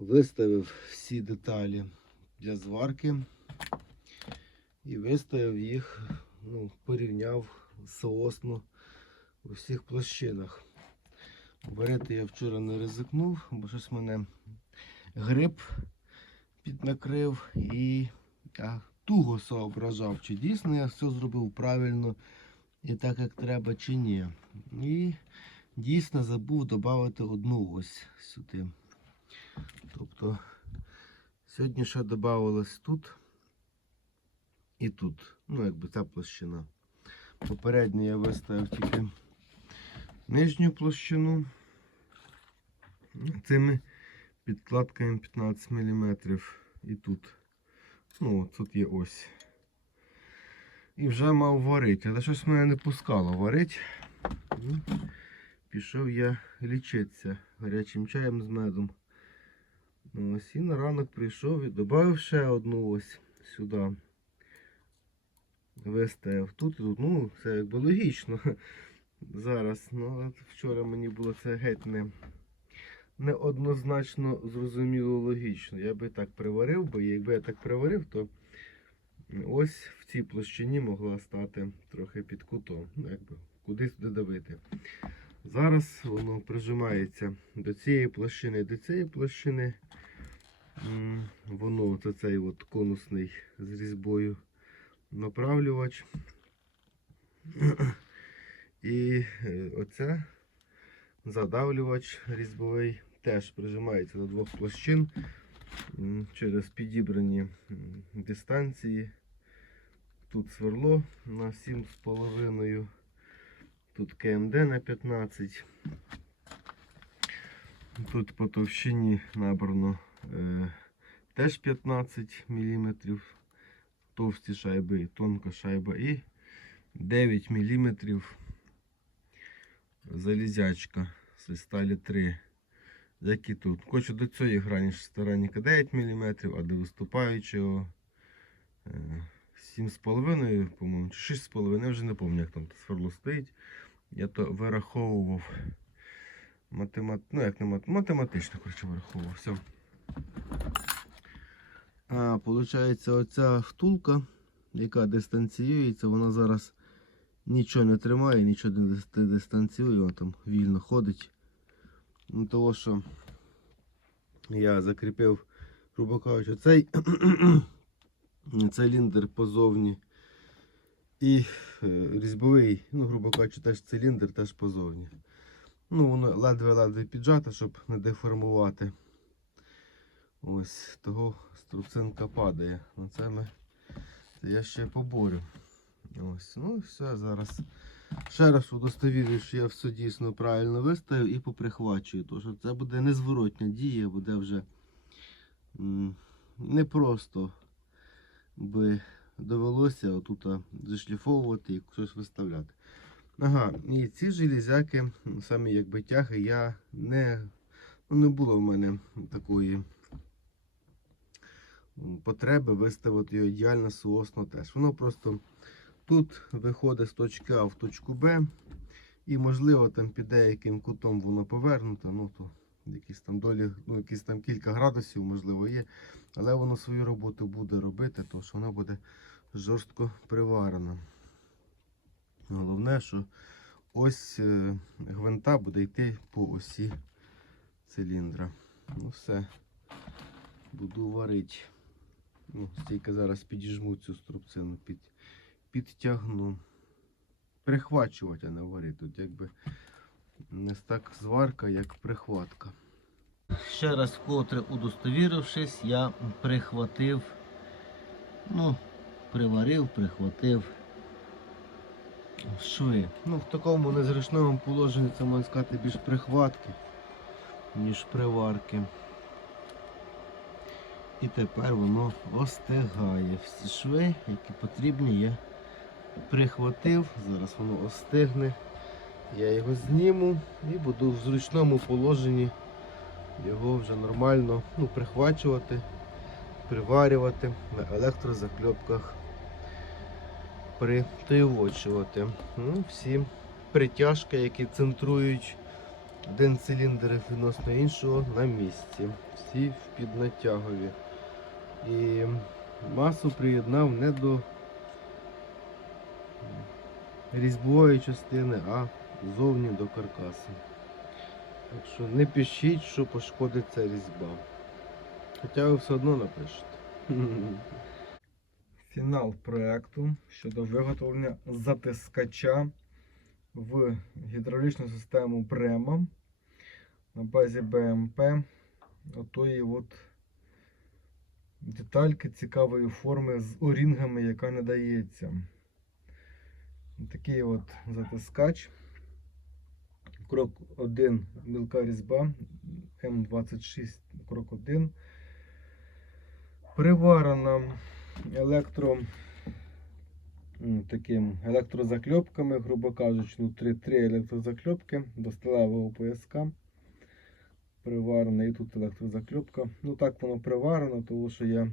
Виставив всі деталі для зварки і виставив їх, ну, порівняв соосно у всіх площинах. Варити я вчора не ризикнув, бо щось мене гриб піднакрив і я туго соображав, чи дійсно я все зробив правильно і так, як треба, чи ні. І дійсно забув додати одну ось сюди. Тобто сьогодні ще додавалось тут і тут. Ну, якби ця площина. Попередньо я виставив тільки нижню площину цими підкладками 15 мм і тут. Ну, от тут є ось. І вже мав варити, але щось мене не пускало варити. Пішов я лічитися гарячим чаєм з медом. Ну, ось і на ранок прийшов і додав ще одну ось сюди. Виставив тут і тут. Ну, це якби логічно. Зараз. Ну, вчора мені було це геть не, не однозначно зрозуміло логічно. Я би так приварив, бо якби я так приварив, то ось в цій площині могла стати трохи під кутом. Ну, якби кудись додавити. Зараз воно прижимається до цієї площини, до цієї площини. Воно це цей от конусний з різьбою направлювач. І е, оце задавлювач різьбовий теж прижимається до двох площин через підібрані дистанції. Тут сверло на 7,5, тут КМД на 15. Тут по товщині набрано е, теж 15 мм. Товсті шайби, тонка шайба і 9 мм залізячка зі сталі 3. Як і тут. Хочу до цієї грані сторонника 9 мм, а до виступаючого е, 7,5, по-моєму, чи 6,5, я вже не пам'ятаю, як там те сверло стоїть. Я то вираховував математ... ну, як не мат... математично коротше, вираховував. Все. А, Получається, оця втулка, яка дистанціюється, вона зараз нічого не тримає, нічого не дистанціює, вона там вільно ходить. Ну, того, що я закріпив, грубо кажучи, цей циліндр позовні. І е, різьбовий, ну, грубо кажучи, теж циліндр теж позовні. Ну, воно ледве-ледве піджато, щоб не деформувати. Ось того струбцинка падає. Ну це ми це я ще поборю. Ось, ну все, зараз ще раз удостовірюю, що я все дійсно правильно виставив і поприхвачую. Тому що це буде незворотня дія, буде вже не просто би довелося отут зашліфовувати і щось виставляти. Ага, і ці железяки, самі якби тяги, я не, ну, не було в мене такої потреби виставити його ідеально соосно теж. Воно просто тут виходить з точки А в точку Б. І можливо там під деяким кутом воно повернуто. Ну то якісь там долі, ну якісь там кілька градусів, можливо, є. Але воно свою роботу буде робити, тому що воно буде жорстко приварено. Головне, що ось е, гвинта буде йти по осі циліндра. Ну все, буду варити. Ну, стільки зараз підіжму цю струбцину, під, підтягну. Прихвачувати, а не варити. Тут якби не так зварка, як прихватка. Ще раз вкотре удостовірившись, я прихватив, ну, приварив, прихватив шви. Ну, в такому незручному положенні це можна сказати більш прихватки, ніж приварки. І тепер воно остигає. Всі шви, які потрібні, я прихватив. Зараз воно остигне. Я його зніму і буду в зручному положенні його вже нормально ну, прихвачувати, приварювати на електрозакльопках, притивочувати. Ну, всі притяжки, які центрують один циліндр відносно іншого на місці. Всі в піднатягові. І масу приєднав не до різьбової частини, а зовні до каркасу. Так що не пишіть, що пошкодиться різьба. Хоча ви все одно напишете. Фінал проекту щодо виготовлення затискача в гідравлічну систему Брема на базі БМП. Отої от детальки цікавої форми з орінгами, яка не дається. Такий от затискач. Крок 1 мілка різьба М26 крок 1. Приварена електро таким електрозакльопками, грубо кажучи, ну, три, три електрозакльопки до сталевого пояска. Приварена і тут електрозакльопка. Ну так воно приварено, тому що я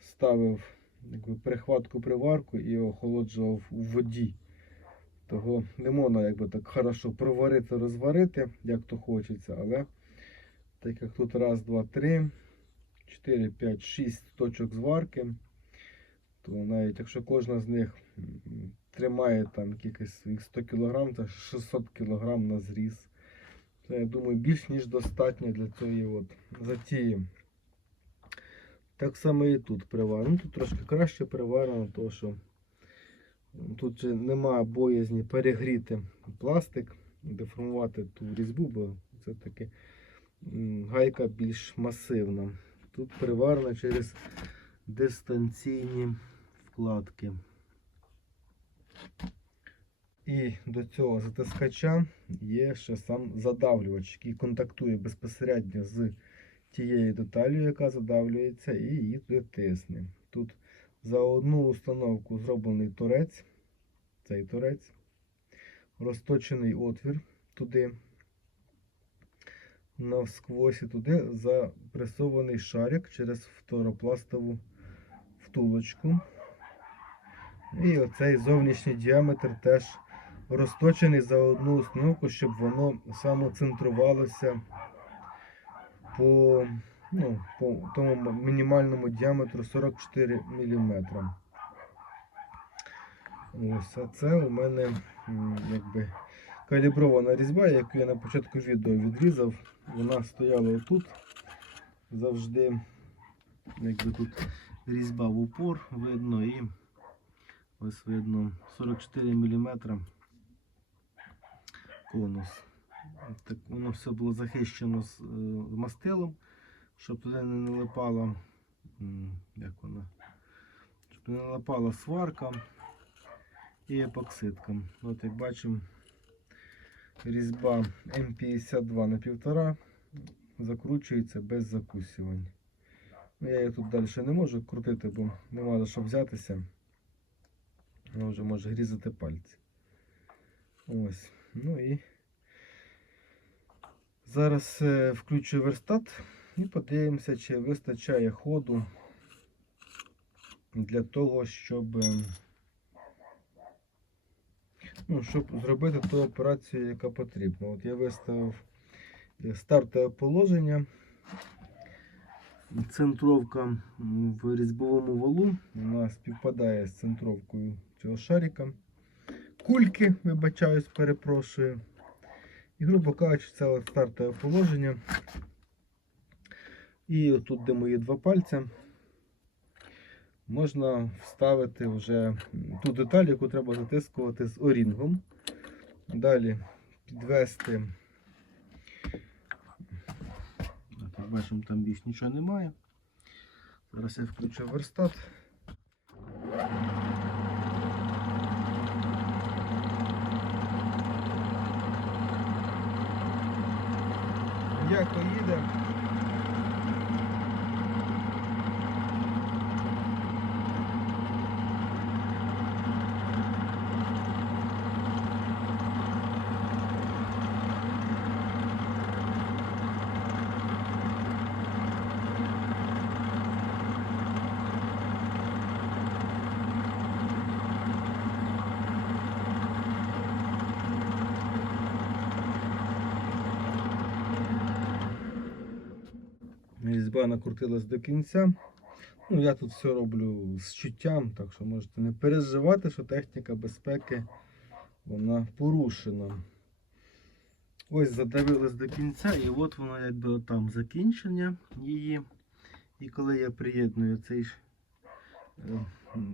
ставив якби, прихватку приварку і охолоджував у воді. Того не можна якби так хорошо проварити, розварити, як то хочеться, але так як тут раз, два, три, 4, 5, 6 точок зварки, то навіть якщо кожна з них тримає там якихось своїх 100 кг, це 600 кг на зріз. Це, я думаю, більш ніж достатньо для цієї от затії. Так само і тут приварено. Ну, тут трошки краще приварено, тому що тут же немає боязні перегріти пластик, деформувати ту різьбу, бо це таки гайка більш масивна. Тут приварено через дистанційні вкладки. І до цього затискача є ще сам задавлювач, який контактує безпосередньо з тією деталью, яка задавлюється, і її туди тисне. Тут за одну установку зроблений торець, цей торець, розточений отвір туди, навсквозь і туди запресований шарик через фторопластову втулочку. І оцей зовнішній діаметр теж розточений за одну установку, щоб воно самоцентрувалося по, ну, по тому мінімальному діаметру 44 мм. Ось, а це у мене якби калібрована різьба, яку я на початку відео відрізав. Вона стояла отут. Завжди якби тут різьба в упор видно і ось видно 44 мм конус. Так воно все було захищено з е, мастилом, щоб туди не налипала, як вона, щоб не налипала сварка і епоксидка. От як бачимо, різьба М52 на 1,5 закручується без закусювань. Ну, я її тут далі не можу крутити, бо нема за що взятися. Вона вже може грізати пальці. Ось. Ну і зараз е, включу верстат і подивимося, чи вистачає ходу для того, щоб, ну, щоб зробити ту операцію, яка потрібна. От я виставив стартове положення. Центровка в різьбовому валу вона співпадає з центровкою цього шарика. Кульки, вибачаюсь, перепрошую. І, грубо кажучи, це стартове положення. І отут, де мої два пальця, можна вставити вже ту деталь, яку треба затискувати з орінгом. Далі підвести. Так, бачимо, там більш нічого немає. Зараз я включу верстат. Як різьба накрутилась до кінця. Ну, я тут все роблю з чуттям, так що можете не переживати, що техніка безпеки вона порушена. Ось задавилась до кінця, і от воно якби там закінчення її. І коли я приєдную цей ж, е,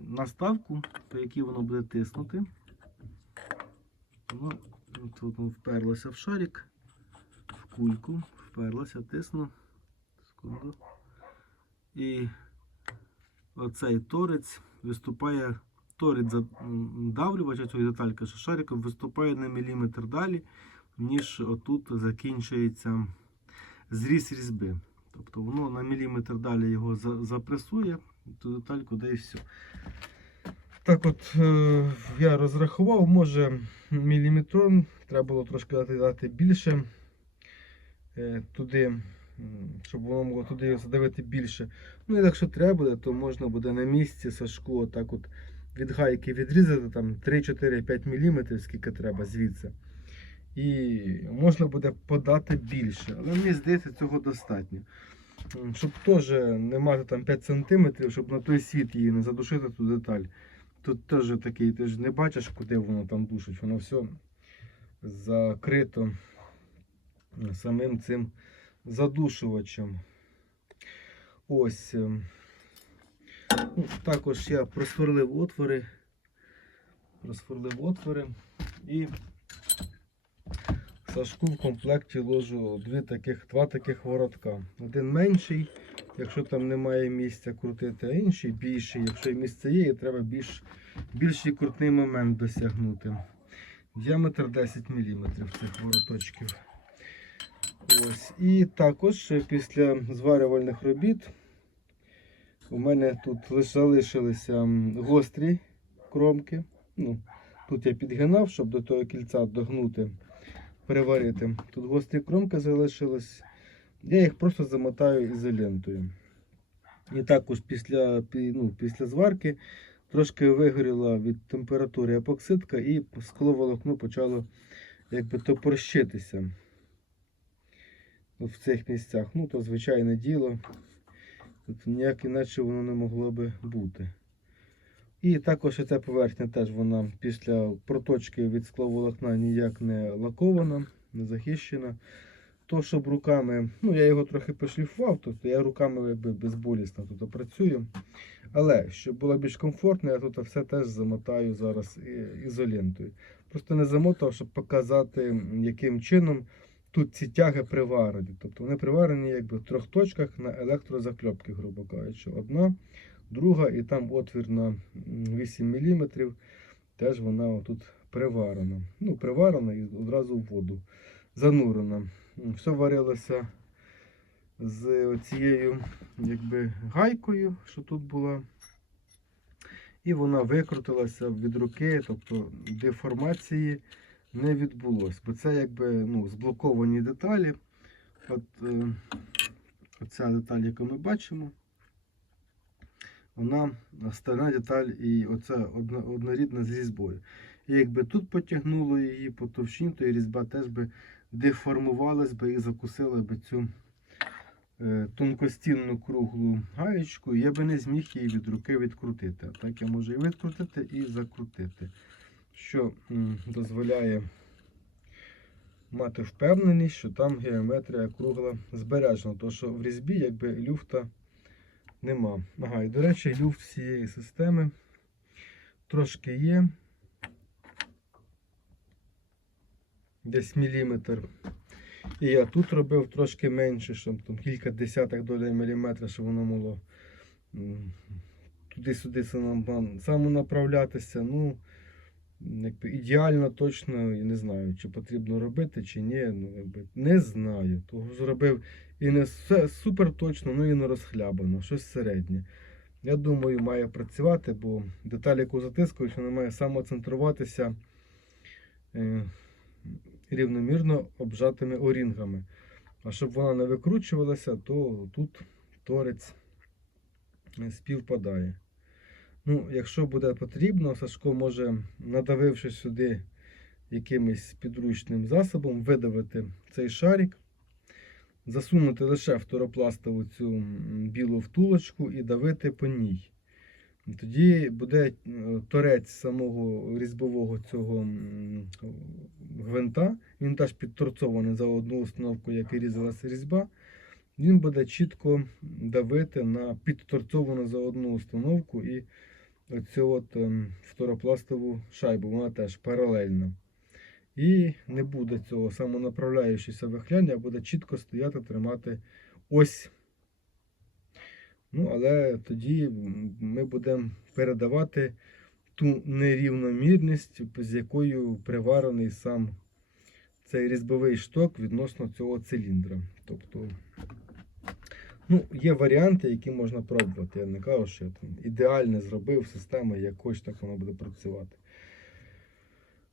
наставку, по якій воно буде тиснути, воно тут воно вперлося в шарик, в кульку, вперлося, тисну. Секунду. І оцей торець виступає, торець задавлювача цієї детальки, що шариком виступає на міліметр далі, ніж отут закінчується зріз різьби. Тобто воно на міліметр далі його за- запресує, ту детальку, де і все. Так от е, я розрахував, може міліметрон, треба було трошки дати, більше е, туди, щоб воно могло туди задавити більше. Ну і якщо треба то можна буде на місці Сашку отак от від гайки відрізати там 3-4-5 мм, скільки треба звідси. І можна буде подати більше. Але мені здається, цього достатньо. Щоб теж не мати там 5 см, щоб на той світ її не задушити ту деталь. Тут теж такий, ти ж не бачиш, куди воно там душить, воно все закрито самим цим задушувачем. Ось. ем, Ну, також я просверлив отвори. Просверлив отвори і Сашку в комплекті ложу дві таких, два таких воротка. Один менший, якщо там немає місця крутити, а інший більший. Якщо місце є, і треба більш, більший крутний момент досягнути. Діаметр 10 мм цих вороточків. Ось. І також після зварювальних робіт у мене тут лише залишилися гострі кромки. Ну, тут я підгинав, щоб до того кільця догнути, переварити. Тут гострі кромки залишились. Я їх просто замотаю ізолентою. І також після, ну, після зварки трошки вигоріла від температури епоксидка і скловолокно почало якби топорщитися в цих місцях. Ну, то звичайне діло. Тут ніяк іначе воно не могло би бути. І також ця поверхня теж вона після проточки від скловолокна ніяк не лакована, не захищена. То, щоб руками, ну я його трохи пошліфував, тобто я руками якби безболісно тут працюю. Але щоб було більш комфортно, я тут все теж замотаю зараз і- ізолентою. Просто не замотав, щоб показати, яким чином тут ці тяги приварені. Тобто вони приварені якби в трьох точках на електрозакльопки, грубо кажучи. Одна, друга і там отвір на 8 мм. Теж вона тут приварена. Ну, приварена і одразу в воду занурена. Все варилося з цією якби, гайкою, що тут була. І вона викрутилася від руки, тобто деформації не відбулось. Бо це якби ну, зблоковані деталі. От е, оця деталь, яку ми бачимо, вона стальна деталь і одна, однорідна з різьбою. І якби тут потягнуло її по товщині, то і різьба теж би деформувалась би і закусила би цю е, тонкостінну круглу гаєчку, і я би не зміг її від руки відкрутити. А так я можу і відкрутити, і закрутити. Що дозволяє мати впевненість, що там геометрія кругла збережена, тому що в різьбі якби люфта нема. Ага, і до речі, люфт цієї системи трошки є. Десь міліметр. І я тут робив трошки менше, щоб там кілька десятих долей міліметра, щоб воно могло туди-сюди сам- самонаправлятися. Ну, якби ідеально точно я не знаю, чи потрібно робити, чи ні. Ну, якби, не знаю. Того зробив і не все супер точно, ну і не розхлябано, щось середнє. Я думаю, має працювати, бо деталь, яку затискуєш, вона має самоцентруватися е, рівномірно обжатими орінгами. А щоб вона не викручувалася, то тут торець е, співпадає. Ну, якщо буде потрібно, Сашко може, надавивши сюди якимось підручним засобом, видавити цей шарик. засунути лише фторопластову цю білу втулочку і давити по ній. Тоді буде е, торець самого різьбового цього гвинта. Він теж підторцований за одну установку, як і різалася різьба. Він буде чітко давити на підторцовану за одну установку і оцю от ем, фторопластову шайбу. Вона теж паралельна. І не буде цього самонаправляючогося вихляння, а буде чітко стояти, тримати ось. Ну, але тоді ми будемо передавати ту нерівномірність, з якою приварений сам цей різьбовий шток відносно цього циліндра. Тобто, ну, є варіанти, які можна пробувати. Я не кажу, що я там ідеально зробив систему, як хоч так воно буде працювати.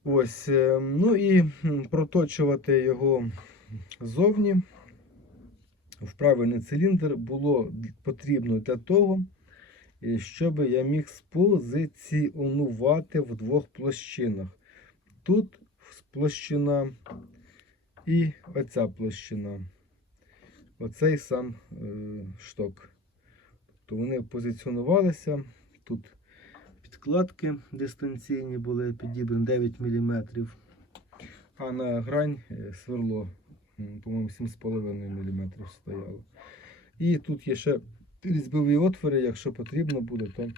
Ось, е, ну і проточувати його ззовні в правильний циліндр було потрібно для того, е, щоб я міг спозиціонувати в двох площинах. Тут площина і оця площина. Оцей сам е, шток. То вони позиціонувалися. Тут підкладки дистанційні були підібрані 9 мм. А на грань е, сверло, по-моєму, 7,5 мм стояло. І тут є ще різьбові отвори, якщо потрібно буде, то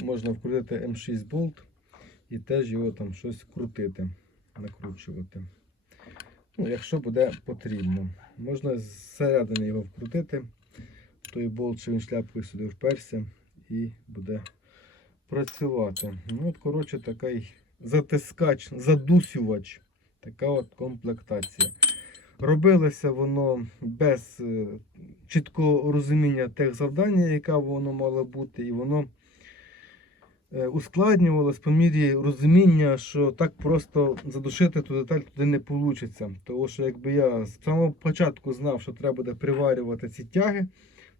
можна, вкрутити М6 болт і теж його там щось крутити, накручувати. Ну, якщо буде потрібно. Можна зсередини його вкрутити, той болт, що він шляпкою сюди вперся і буде працювати. Ну, от, коротше, такий затискач, задусювач. Така от комплектація. Робилося воно без е, чіткого розуміння тих завдання, яке воно мало бути, і воно ускладнювалось по мірі розуміння, що так просто задушити ту деталь туди не вийде. Тому що якби я з самого початку знав, що треба буде приварювати ці тяги,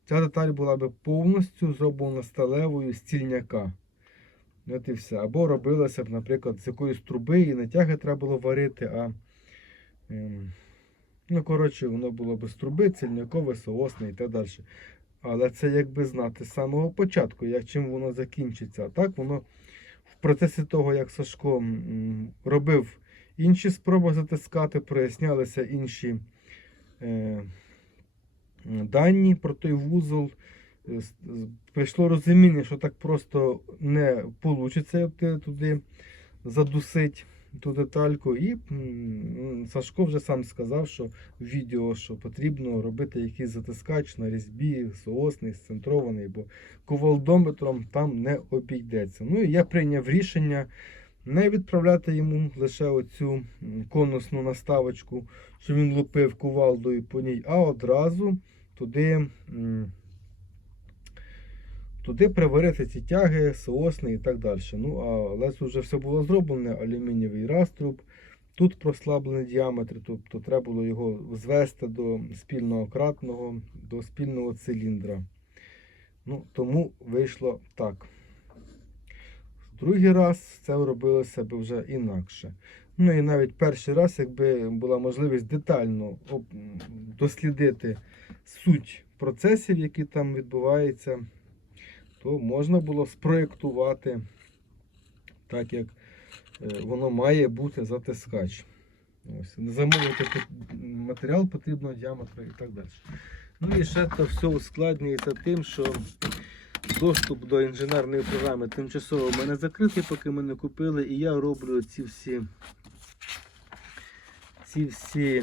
ця деталь була б повністю зроблена сталевою з цільняка. От і все. Або робилося б, наприклад, з якоїсь труби і не тяги треба було варити, а ем, ну, коротше, воно було без труби, цільнякове, соосне і так далі. Але це якби знати з самого початку, як чим воно закінчиться. Так воно в процесі того, як Сашко робив інші спроби затискати, прояснялися інші е, дані про той вузол. Е, Прийшло розуміння, що так просто не вийде туди задусить ту детальку. І Сашко вже сам сказав, що в відео, що потрібно робити якийсь затискач на різьбі, соосний, сцентрований, бо ковалдометром там не обійдеться. Ну і я прийняв рішення не відправляти йому лише оцю конусну наставочку, що він лупив кувалдою по ній, а одразу туди. Туди приварити ці тяги, соосни і так далі. Ну, а це вже все було зроблене, алюмінієвий раструб. Тут прослаблений діаметр, тобто треба було його звести до спільного кратного, до спільного циліндра. Ну, Тому вийшло так. Другий раз це робилося б вже інакше. Ну і навіть перший раз, якби була можливість детально дослідити суть процесів, які там відбуваються, то можна було спроєктувати так, як е, воно має бути затискач. Ось. Замовити матеріал потрібного діаметру і так далі. Ну і ще це все ускладнюється тим, що доступ до інженерної програми тимчасово в мене закритий, поки ми не купили, і я роблю ці всі. Ці всі.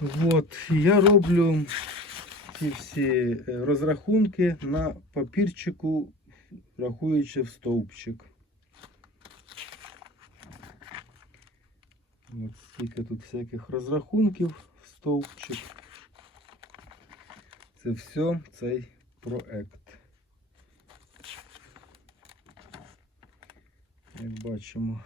От, я роблю ці всі е, розрахунки на папірчику, рахуючи в стовпчик. От скільки тут всяких розрахунків в стовпчик. Це все цей проект. Як бачимо.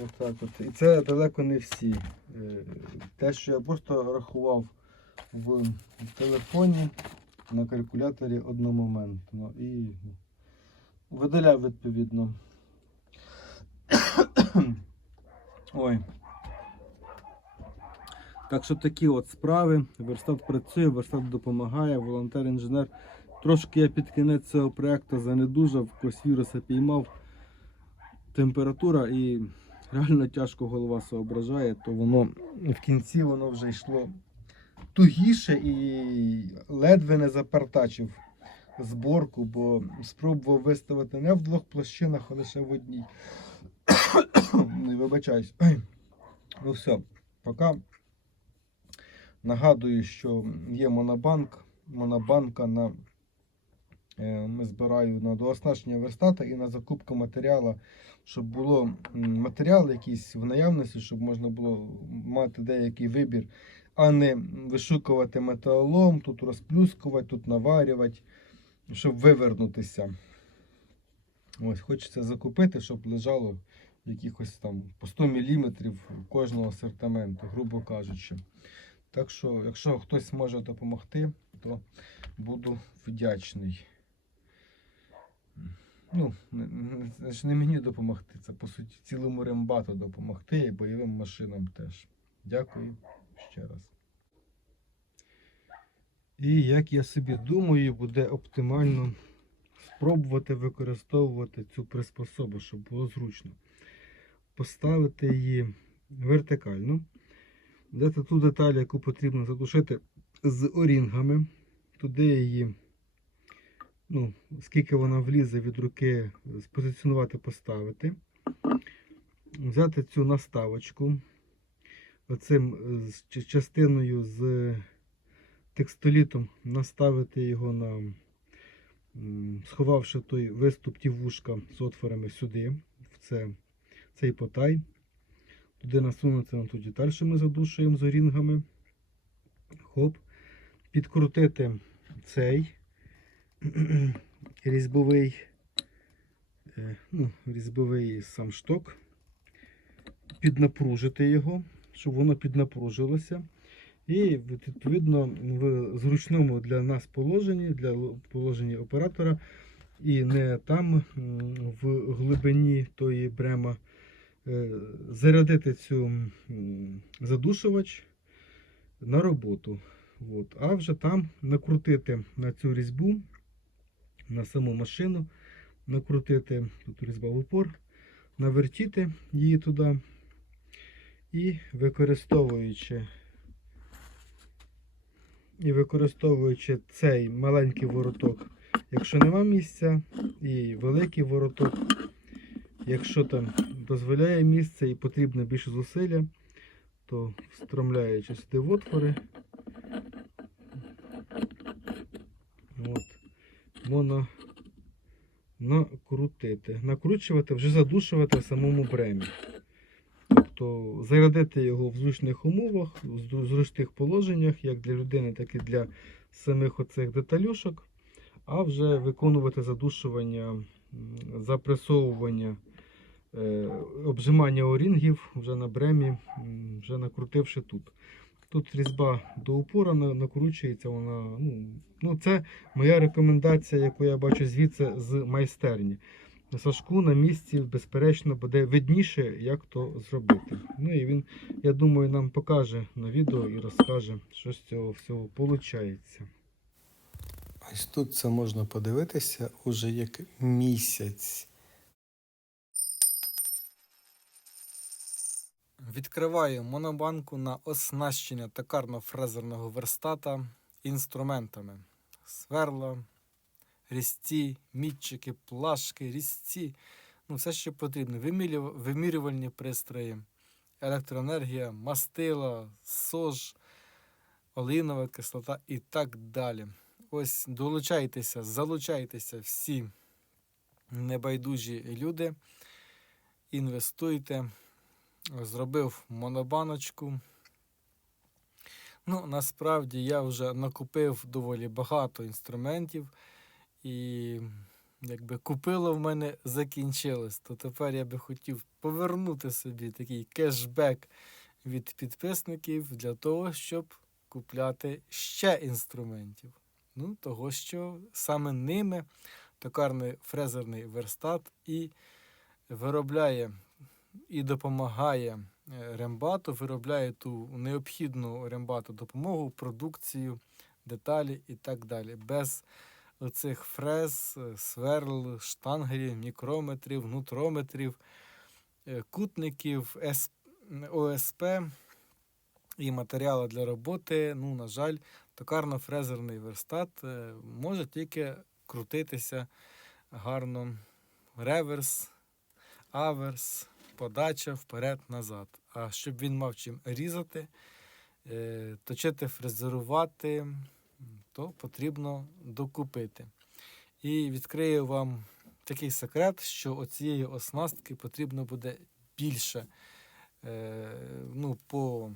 Отак от. І це далеко не всі. Е, Те, що я просто рахував в телефоні на калькуляторі одномоментно і видаляв відповідно Ой. Так що такі от справи. Верстат працює, верстат допомагає, волонтер-інженер. Трошки я під кінець цього проєкту занедужав, якось віруса піймав. Температура і реально тяжко голова соображає, то воно в кінці воно вже йшло тугіше і ледве не запартачив зборку, бо спробував виставити не в двох площинах, а лише в одній. Не вибачаюсь. Ну все, поки. Нагадую, що є монобанк. Монобанка на е, ми збираю на дооснащення верстата і на закупку матеріалу, щоб було матеріал якийсь в наявності, щоб можна було мати деякий вибір, а не вишукувати металолом, тут розплюскувати, тут наварювати, щоб вивернутися. Ось хочеться закупити, щоб лежало якихось там по 100 мм кожного асортименту, грубо кажучи. Так що, якщо хтось може допомогти, то буду вдячний. Ну, не, мені допомогти, це по суті цілому рембату допомогти і бойовим машинам теж. Дякую ще раз. І як я собі думаю, буде оптимально спробувати використовувати цю приспособу, щоб було зручно. Поставити її вертикально, взяти ту деталь, яку потрібно задушити з орінгами, туди її, ну, скільки вона влізе від руки, спозиціонувати, поставити. Взяти цю наставочку, оцим е, частиною з текстолітом, наставити його на сховавши той виступ ті вушка з отворами сюди, в це, цей потай. Туди насунути на ту деталь, що ми задушуємо з орінгами. Хоп. Підкрутити цей різьбовий, е, ну, різьбовий сам шток. Піднапружити його, щоб воно піднапружилося. І відповідно в зручному для нас положенні, для положення оператора, і не там в глибині тої брема е, зарядити цю задушувач на роботу. От. А вже там накрутити на цю різьбу, на саму машину, накрутити тут різьба в упор, навертіти її туди і використовуючи і використовуючи цей маленький вороток, якщо нема місця, і великий вороток, якщо там дозволяє місце і потрібно більше зусилля, то встромляючи сюди в отвори, от, можна накрутити. Накручувати, вже задушувати в самому бремі. Тобто зарядити його в зручних умовах, в зручних положеннях, як для людини, так і для самих оцих деталюшок, а вже виконувати задушування, запресовування, е, обжимання орінгів вже на бремі, вже накрутивши тут. Тут різьба до упора накручується. Вона, ну, ну, це моя рекомендація, яку я бачу звідси з майстерні. Сашку на місці, безперечно, буде видніше, як то зробити. Ну і він, я думаю, нам покаже на відео і розкаже, що з цього всього виходить. Ось тут це можна подивитися уже як місяць. Відкриваю монобанку на оснащення токарно-фрезерного верстата інструментами. Сверла, різці, мітчики, плашки, різці. Ну, все, що потрібно. Вимірювальні пристрої, електроенергія, мастила, сож, олеїнова кислота і так далі. Ось долучайтеся, залучайтеся всі небайдужі люди. Інвестуйте. Зробив монобаночку. Ну, насправді я вже накупив доволі багато інструментів. І якби купило в мене закінчилось, то тепер я би хотів повернути собі такий кешбек від підписників для того, щоб купляти ще інструментів. Ну, того, що саме ними токарний фрезерний верстат і виробляє і допомагає рембату, виробляє ту необхідну рембату допомогу, продукцію, деталі і так далі. Без оцих фрез, е, сверл, штангерів, мікрометрів, нутрометрів, е, кутників, ОСП і матеріали для роботи. Ну, на жаль, токарно-фрезерний верстат е, може тільки крутитися гарно. Реверс, аверс, подача вперед-назад. А щоб він мав чим різати, е, точити, фрезерувати, то потрібно докупити. І відкрию вам такий секрет, що оцієї оснастки потрібно буде більше е, ну, по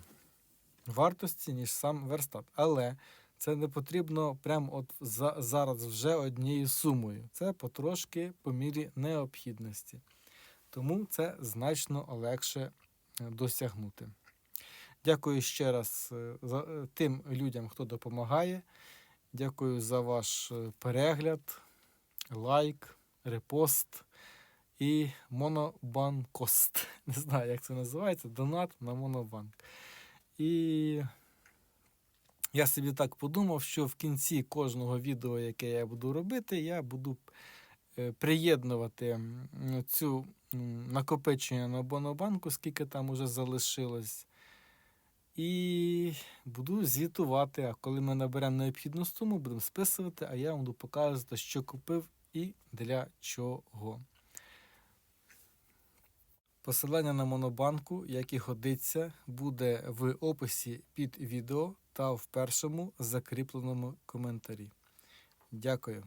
вартості, ніж сам верстат. Але це не потрібно прямо от за, зараз вже однією сумою. Це потрошки по мірі необхідності. Тому це значно легше е, досягнути. Дякую ще раз е, е, тим людям, хто допомагає. Дякую за ваш перегляд, лайк, репост і монобанкост. Не знаю, як це називається. Донат на монобанк. І я собі так подумав, що в кінці кожного відео, яке я буду робити, я буду приєднувати цю накопичення на монобанку, скільки там уже залишилось. І буду звітувати. А коли ми наберемо необхідну суму, будемо списувати, а я вам буду показувати, що купив і для чого. Посилання на монобанку, як і годиться, буде в описі під відео та в першому закріпленому коментарі. Дякую.